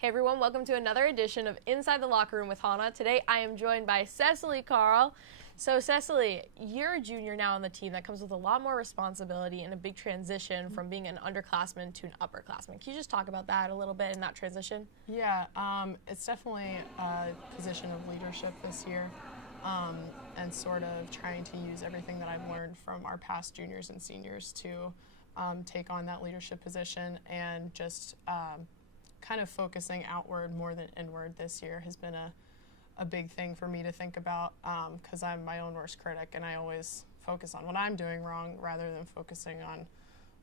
Hey everyone, welcome to another edition of Inside the Locker Room with Hannah. Today I am joined by Cecily Carl. So Cecily, you're a junior now on the team. That comes with a lot more responsibility and a big transition from being an underclassman to an upperclassman. Can you just talk about that a little bit in that transition? Yeah, it's definitely a position of leadership this year, and sort of trying to use everything that I've learned from our past juniors and seniors to take on that leadership position, and just kind of focusing outward more than inward this year has been a big thing for me to think about, because I'm my own worst critic and I always focus on what I'm doing wrong rather than focusing on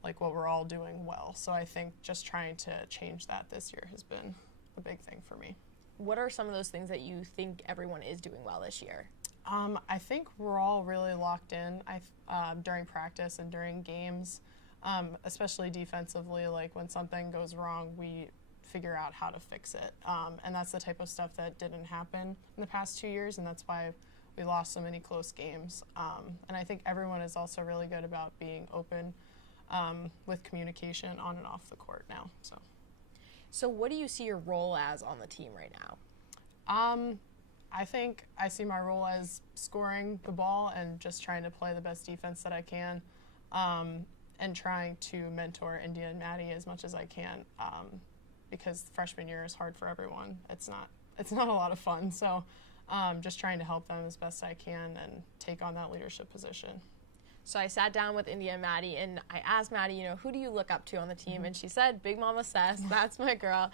like what we're all doing well. So I think just trying to change that this year has been a big thing for me. What are some of those things that you think everyone is doing well this year? I think we're all really locked in during practice and during games, especially defensively. Like when something goes wrong, we figure out how to fix it. And that's the type of stuff that didn't happen in the past 2 years, and that's why we lost so many close games. And I think everyone is also really good about being open with communication on and off the court now. So what do you see your role as on the team right now? I think I see my role as scoring the ball and just trying to play the best defense that I can, and trying to mentor India and Maddie as much as I can, because freshman year is hard for everyone. It's not a lot of fun. So just trying to help them as best I can and take on that leadership position. So I sat down with India and Maddie, and I asked Maddie, who do you look up to on the team? And she said, Big Mama Cess, that's my girl.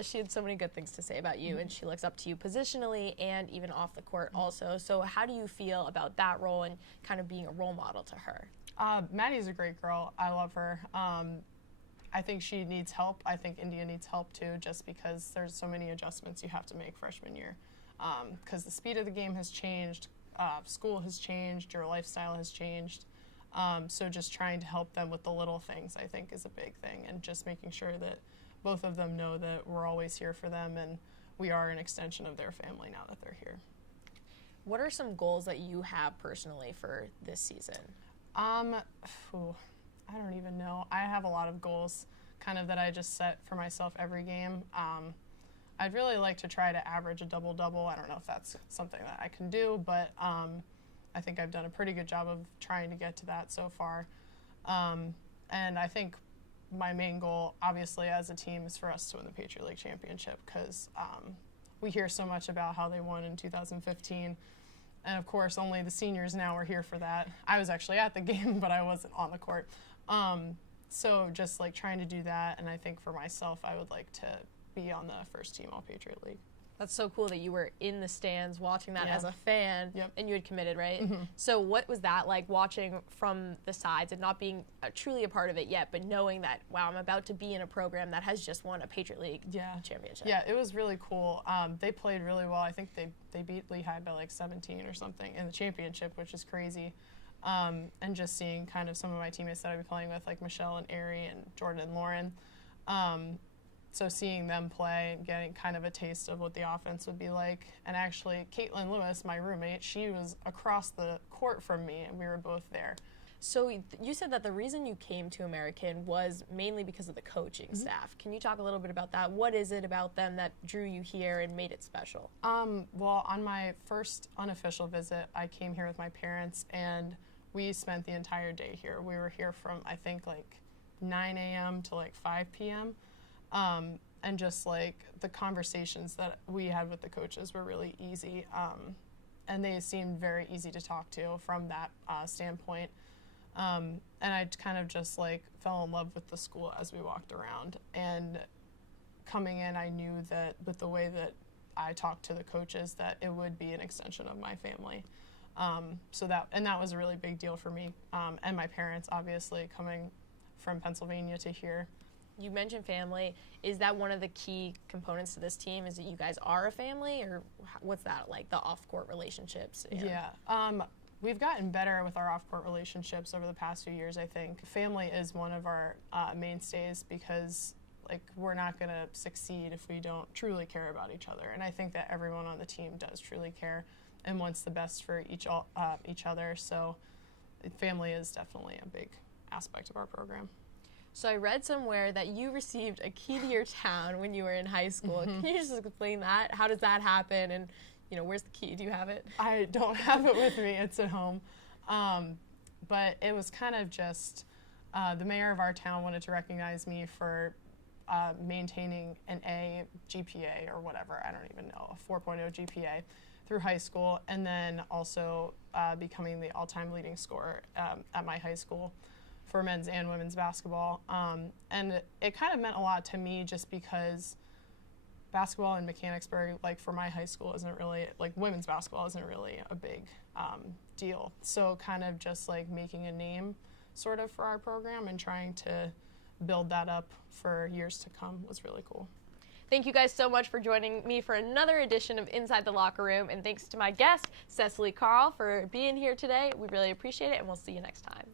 She had so many good things to say about you, and she looks up to you positionally and even off the court also. So how do you feel about that role and kind of being a role model to her? Maddie's a great girl. I love her. I think she needs help. I think India needs help too, just because there's so many adjustments you have to make freshman year. Because the speed of the game has changed, school has changed, your lifestyle has changed. So just trying to help them with the little things, I think, is a big thing, and just making sure that both of them know that we're always here for them and we are an extension of their family now that they're here. What are some goals that you have personally for this season? I don't even know. I have a lot of goals kind of that I just set for myself every game. I'd really like to try to average a double-double. I don't know if that's something that I can do, but I think I've done a pretty good job of trying to get to that so far. And I think my main goal, obviously, as a team is for us to win the Patriot League championship, because we hear so much about how they won in 2015. And, of course, only the seniors now are here for that. I was actually at the game, but I wasn't on the court. So just, like, trying to do that. And I think for myself, I would like to be on the first team All-Patriot League. That's so cool that you were in the stands watching that as a fan, and you had committed, right? Mm-hmm. So what was that like, watching from the sides and not being truly a part of it yet, but knowing that, wow, I'm about to be in a program that has just won a Patriot League championship? Yeah, it was really cool. They played really well. I think they beat Lehigh by like 17 or something in the championship, which is crazy. And just seeing kind of some of my teammates that I've been playing with, like Michelle and Ari and Jordan and Lauren, so seeing them play and getting kind of a taste of what the offense would be like. And actually, Caitlin Lewis, my roommate, she was across the court from me, and we were both there. So you said that the reason you came to American was mainly because of the coaching staff. Can you talk a little bit about that? What is it about them that drew you here and made it special? Well, on my first unofficial visit, I came here with my parents, and we spent the entire day here. We were here from, I think, like 9 a.m. to like 5 p.m., and just like the conversations that we had with the coaches were really easy, and they seemed very easy to talk to from that standpoint. And I kind of just like fell in love with the school as we walked around. And coming in, I knew that with the way that I talked to the coaches, that it would be an extension of my family. So that was a really big deal for me, and my parents, obviously, coming from Pennsylvania to here. You mentioned family. Is that one of the key components to this team? Is that you guys are a family, or what's that like, the off-court relationships? Yeah. We've gotten better with our off-court relationships over the past few years, I think. Family is one of our mainstays, because like we're not going to succeed if we don't truly care about each other. And I think that everyone on the team does truly care and wants the best for each other. So family is definitely a big aspect of our program. So I read somewhere that you received a key to your town when you were in high school. Can you just explain that? How does that happen? And, you know, where's the key? Do you have it? I don't have it with me. It's at home. But it was kind of just the mayor of our town wanted to recognize me for maintaining an A GPA or whatever, I don't even know, a 4.0 GPA through high school, and then also becoming the all-time leading scorer at my high school for men's and women's basketball. And it kind of meant a lot to me just because basketball in Mechanicsburg, like for my high school, isn't really, like women's basketball isn't really a big deal. So kind of just like making a name sort of for our program and trying to build that up for years to come was really cool. Thank you guys so much for joining me for another edition of Inside the Locker Room, and thanks to my guest, Cecily Carl, for being here today. We really appreciate it, and we'll see you next time.